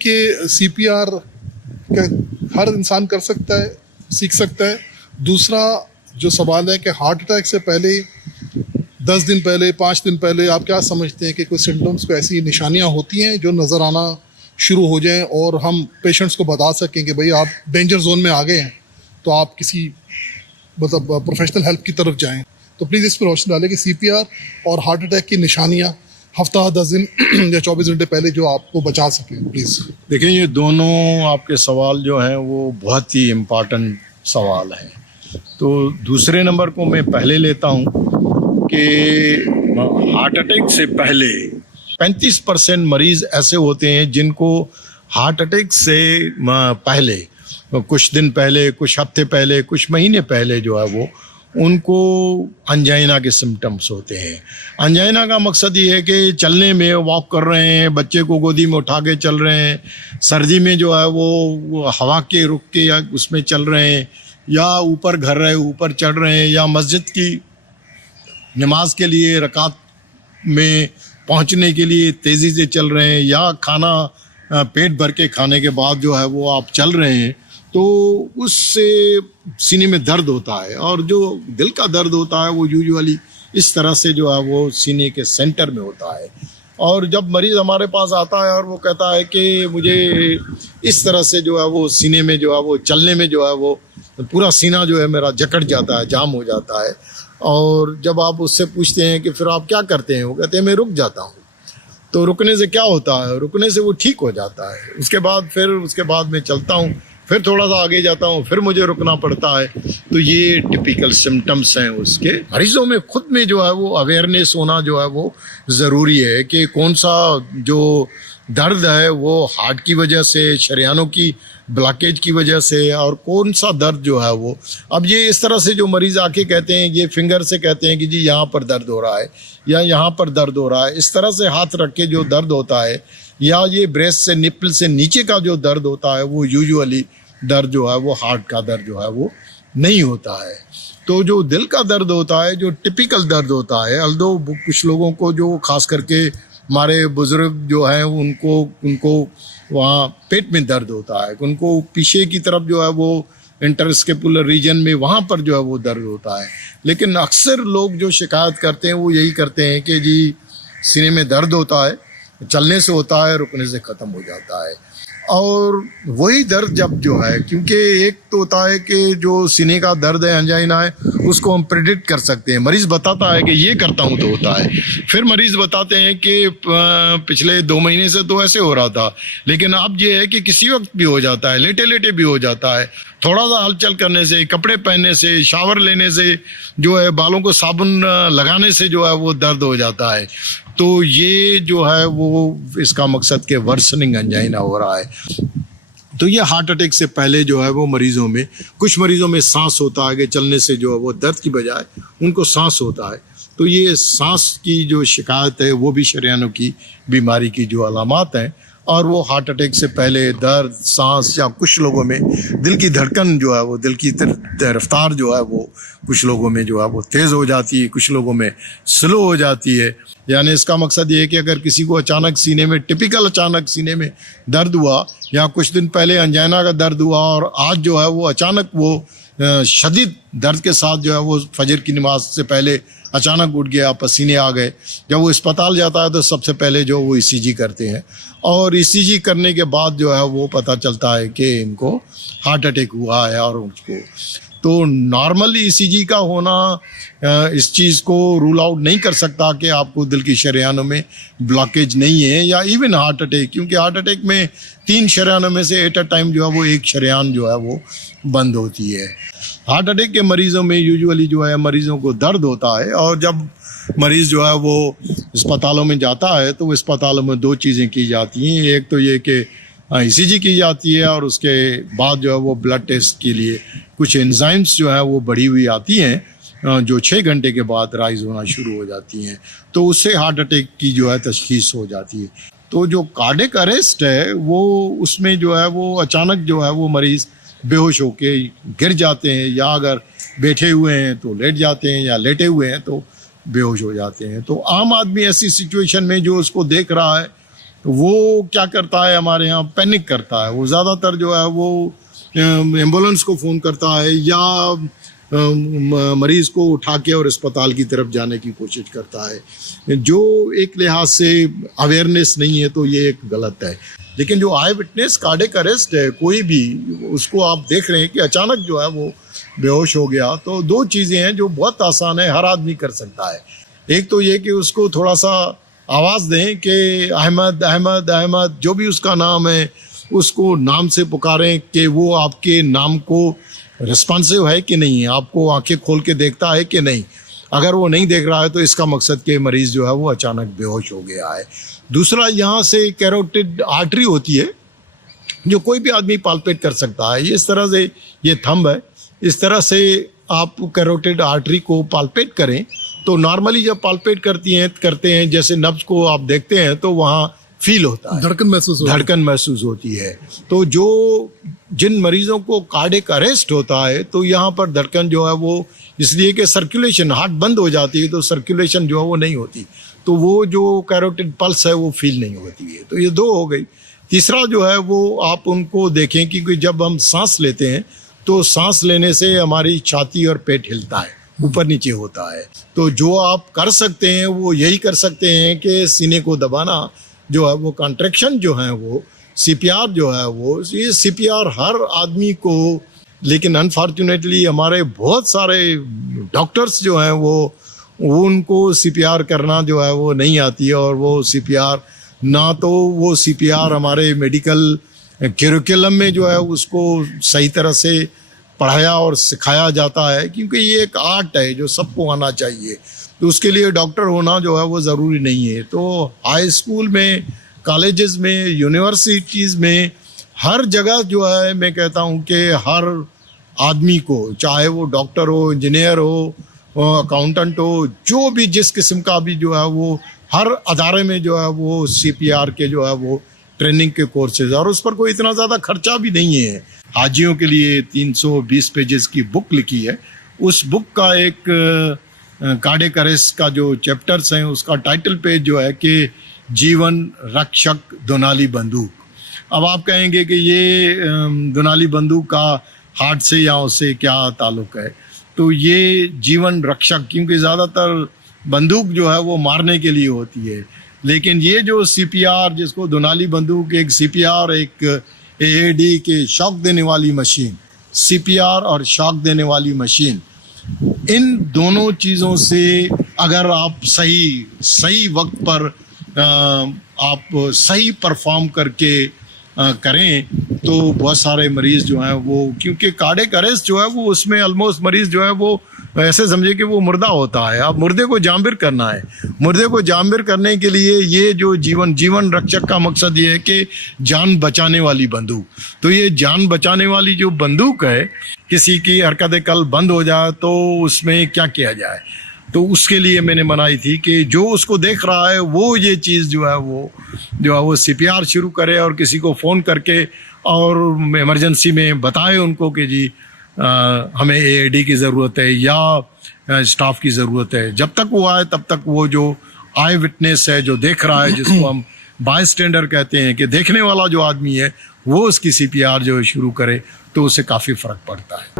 कि सीपीआर हर इंसान कर सकता है, सीख सकता है। दूसरा जो सवाल है कि हार्ट अटैक से पहले 10 दिन पहले, 5 दिन पहले आप क्या समझते हैं कि कोई सिम्टम्स को ऐसी निशानियां होती हैं जो नज़र आना शुरू हो जाएं और हम पेशेंट्स को बता सकें कि भाई आप डेंजर जोन में आ गए हैं, तो आप किसी मतलब प्रोफेशनल हेल्प की तरफ जाएं। तो प्लीज़ इस पर रोशनी डालें कि सीपीआर और हार्ट अटैक की निशानियाँ हफ्ता 10 दिन या 24 घंटे पहले जो आपको बचा सकें, प्लीज़। देखिए, ये दोनों आपके सवाल जो हैं वो बहुत ही इम्पोर्टेंट सवाल हैं। तो दूसरे नंबर को मैं पहले लेता हूँ कि हार्ट अटैक से पहले 35% मरीज़ ऐसे होते हैं जिनको हार्ट अटैक से पहले, कुछ दिन पहले, कुछ हफ्ते पहले, कुछ महीने पहले जो है वो उनको अंजाइना के सिम्टम्स होते हैं। अंजाइना का मकसद ये है कि चलने में, वॉक कर रहे हैं, बच्चे को गोदी में उठा के चल रहे हैं, सर्दी में जो है वो हवा के रुक के या उसमें चल रहे हैं, या ऊपर घर रहे ऊपर चढ़ रहे हैं, या मस्जिद की नमाज के लिए रकात में पहुंचने के लिए तेज़ी से चल रहे हैं, या खाना पेट भर के खाने के बाद जो है वो आप चल रहे हैं, तो उससे सीने में दर्द होता है। और जो दिल का दर्द होता है वो यूजुअली इस तरह से जो है वो सीने के सेंटर में होता है। और जब मरीज़ हमारे पास आता है और वो कहता है कि मुझे इस तरह से जो है वो सीने में जो है वो चलने में जो है वो पूरा सीना जो है मेरा जकड़ जाता है, जाम हो जाता है, और जब आप उससे पूछते हैं कि फिर आप क्या करते हैं, वो कहते हैं मैं रुक जाता हूँ। तो रुकने से क्या होता है? रुकने से वो ठीक हो जाता है। उसके बाद मैं चलता हूँ, फिर थोड़ा सा आगे जाता हूँ, फिर मुझे रुकना पड़ता है। तो ये टिपिकल सिम्टम्स हैं उसके। मरीजों में खुद में जो है वो अवेयरनेस होना जो है वो ज़रूरी है कि कौन सा जो दर्द है वो हार्ट की वजह से, शरियानों की ब्लॉकेज की वजह से, और कौन सा दर्द जो है वो, अब ये इस तरह से जो मरीज़ आके कहते हैं, ये फिंगर से कहते हैं कि जी यहाँ पर दर्द हो रहा है या यहाँ पर दर्द हो रहा है, इस तरह से हाथ रख के जो दर्द होता है, या ये ब्रेस्ट से, निप्पल से नीचे का जो दर्द होता है, वो यूजुअली दर्द जो है वो हार्ट का दर्द जो है वो नहीं होता है। तो जो दिल का दर्द होता है, जो टिपिकल दर्द होता है, अल्दो कुछ लोगों को जो खास करके हमारे बुजुर्ग जो हैं उनको वहाँ पेट में दर्द होता है, उनको पीछे की तरफ जो है वो इंटरस्केपुलर रीजन में वहाँ पर जो है वो दर्द होता है। लेकिन अक्सर लोग जो शिकायत करते हैं वो यही करते हैं कि जी सीने में दर्द होता है, चलने से होता है, रुकने से ख़त्म हो जाता है। और वही दर्द जब जो है, क्योंकि एक तो होता है कि जो सीने का दर्द है, अंजाइना है, उसको हम प्रेडिक्ट कर सकते हैं। मरीज़ बताता है कि ये करता हूँ तो होता है, फिर मरीज़ बताते हैं कि पिछले 2 महीने से तो ऐसे हो रहा था, लेकिन अब ये है कि किसी वक्त भी हो जाता है, लेटे लेटे भी हो जाता है, थोड़ा सा हलचल करने से, कपड़े पहनने से, शावर लेने से, जो है बालों को साबुन लगाने से जो है वो दर्द हो जाता है। तो ये जो है वो इसका मकसद के वर्सनिंग अंजाइना हो रहा है। तो ये हार्ट अटैक से पहले जो है वो मरीजों में, कुछ मरीजों में सांस होता है कि चलने से जो है वो दर्द की बजाय उनको सांस होता है। तो ये सांस की जो शिकायत है वो भी शरियानों की बीमारी की जो अलामात हैं, और वो हार्ट अटैक से पहले दर्द, सांस, या कुछ लोगों में दिल की धड़कन जो है वो, दिल की रफ्तार जो है वो कुछ लोगों में जो है वो तेज़ हो जाती है, कुछ लोगों में स्लो हो जाती है। यानी इसका मकसद ये है कि अगर किसी को अचानक सीने में, टिपिकल अचानक सीने में दर्द हुआ, या कुछ दिन पहले अंजाइना का दर्द हुआ, और आज जो है वो अचानक वो शदीद दर्द के साथ जो है वो फजर की नमाज से पहले अचानक उठ गया, पसीने आ गए, जब वो अस्पताल जाता है तो सबसे पहले जो वो ईसीजी करते हैं, और ईसीजी करने के बाद जो है वो पता चलता है कि इनको हार्ट अटैक हुआ है। और उसको तो नॉर्मल ईसीजी का होना इस चीज़ को रूल आउट नहीं कर सकता कि आपको दिल की शरियानों में ब्लॉकेज नहीं है, या इवन हार्ट अटैक, क्योंकि हार्ट अटैक में 3 शरियानों में से एट अ टाइम जो है वो एक शरियान जो है वो बंद होती है। हार्ट अटैक के मरीज़ों में यूजुअली जो है मरीज़ों को दर्द होता है, और जब मरीज़ जो है वो अस्पतालों में जाता है तो अस्पतालों में 2 चीज़ें की जाती हैं। एक तो ये कि ईसीजी की जाती है, और उसके बाद जो है वो ब्लड टेस्ट के लिए कुछ एंजाइम्स जो है वो बढ़ी हुई आती हैं, जो 6 घंटे के बाद राइज होना शुरू हो जाती हैं, तो उससे हार्ट अटैक की जो है तशखीस हो जाती है। तो जो कार्डियक अरेस्ट है वो उसमें जो है वो अचानक जो है वो मरीज़ बेहोश होके गिर जाते हैं, या अगर बैठे हुए हैं तो लेट जाते हैं, या लेटे हुए हैं तो बेहोश हो जाते हैं। तो आम आदमी ऐसी सिचुएशन में जो उसको देख रहा है तो वो क्या करता है, हमारे यहाँ पैनिक करता है। वो ज़्यादातर जो है वो एम्बुलेंस को फ़ोन करता है, या मरीज़ को उठा के और अस्पताल की तरफ जाने की कोशिश करता है, जो एक लिहाज से अवेयरनेस नहीं है, तो ये एक गलत है। लेकिन जो आई विटनेस कार्डियक अरेस्ट है, कोई भी उसको आप देख रहे हैं कि अचानक जो है वो बेहोश हो गया, तो 2 चीज़ें हैं जो बहुत आसान है, हर आदमी कर सकता है। एक तो ये कि उसको थोड़ा सा आवाज़ दें कि अहमद अहमद अहमद, जो भी उसका नाम है उसको नाम से पुकारें कि वो आपके नाम को रिस्पॉन्सिव है कि नहीं है, आपको आंखें खोल के देखता है कि नहीं। अगर वो नहीं देख रहा है तो इसका मकसद कि मरीज़ जो है वो अचानक बेहोश हो गया है। दूसरा, यहाँ से कैरोटिड आर्टरी होती है जो कोई भी आदमी पाल्पेट कर सकता है। इस तरह से ये थंब है, इस तरह से आप कैरोटिड आर्टरी को पाल्पेट करें तो नॉर्मली जब पाल्पेट करते हैं जैसे नब्ज को आप देखते हैं तो वहाँ फील होता है, धड़कन महसूस होती है। तो जिन मरीजों को कार्डियक अरेस्ट होता है तो यहाँ पर धड़कन जो है वो, इसलिए कि सर्कुलेशन, हार्ट बंद हो जाती है तो सर्कुलेशन जो है वो नहीं होती, तो वो जो कैरोटिड पल्स है वो फील नहीं होती है। तो ये 2 हो गई। तीसरा जो है वो आप उनको देखें कि जब हम सांस लेते हैं तो सांस लेने से हमारी छाती और पेट हिलता है, ऊपर नीचे होता है। तो जो आप कर सकते हैं वो यही कर सकते हैं कि सीने को दबाना जो है वो, कॉन्ट्रैक्शन जो है वो, सीपीआर जो है वो, ये सीपीआर हर आदमी को, लेकिन अनफॉर्चुनेटली हमारे बहुत सारे डॉक्टर्स जो हैं वो उनको सीपीआर करना जो है वो नहीं आती है, और वो सीपीआर ना तो वो सीपीआर हमारे मेडिकल करिकुलम में जो है उसको सही तरह से पढ़ाया और सिखाया जाता है, क्योंकि ये एक आर्ट है जो सबको आना चाहिए। तो उसके लिए डॉक्टर होना जो है वो ज़रूरी नहीं है। तो हाई स्कूल में, कॉलेजेस में, यूनिवर्सिटीज़ में, हर जगह जो है मैं कहता हूँ कि हर आदमी को, चाहे वो डॉक्टर हो, इंजीनियर हो, अकाउंटेंट हो, जो भी जिस किस्म का भी जो है वो, हर अदारे में जो है वो सीपीआर के जो है वो ट्रेनिंग के कोर्सेज, और उस पर कोई इतना ज़्यादा खर्चा भी नहीं है। हाजियों के लिए 320 पेजेस की बुक लिखी है। उस बुक का एक कार्डियक अरेस्ट का जो चैप्टर्स हैं उसका टाइटल पेज जो है कि जीवन रक्षक दोनाली बंदूक। अब आप कहेंगे कि ये दोनाली बंदूक का हार्ट से या उससे क्या ताल्लुक है। तो ये जीवन रक्षक, क्योंकि ज़्यादातर बंदूक जो है वो मारने के लिए होती है, लेकिन ये जो सीपीआर, जिसको दोनाली बंदूक, एक सीपीआर, एक एएडी के शॉक देने वाली मशीन, सीपीआर और शॉक देने वाली मशीन, इन दोनों चीज़ों से अगर आप सही वक्त पर आप सही परफॉर्म करके करें तो बहुत सारे मरीज़ जो हैं वो, क्योंकि कार्डियक अरेस्ट जो है वो उसमें ऑलमोस्ट मरीज़ जो है वो ऐसे समझे कि वो मुर्दा होता है। अब मुर्दे को जामिर करना है। मुर्दे को जामिर करने के लिए ये जो जीवन रक्षक का मकसद ये है कि जान बचाने वाली बंदूक। तो ये जान बचाने वाली जो बंदूक है, किसी की हरकत कल बंद हो जाए तो उसमें क्या किया जाए, तो उसके लिए मैंने बनाई थी कि जो उसको देख रहा है वो ये चीज़ जो है वो सीपीआर शुरू करे और किसी को फ़ोन करके और इमरजेंसी में बताए उनको कि जी हमें एएडी की ज़रूरत है या स्टाफ की ज़रूरत है। जब तक वो आए तब तक वो जो आई विटनेस है, जो देख रहा है, जिसको हम बाय स्टैंडर कहते हैं, कि देखने वाला जो आदमी है वो उसकी सीपीआर जो शुरू करे तो उससे काफ़ी फ़र्क पड़ता है।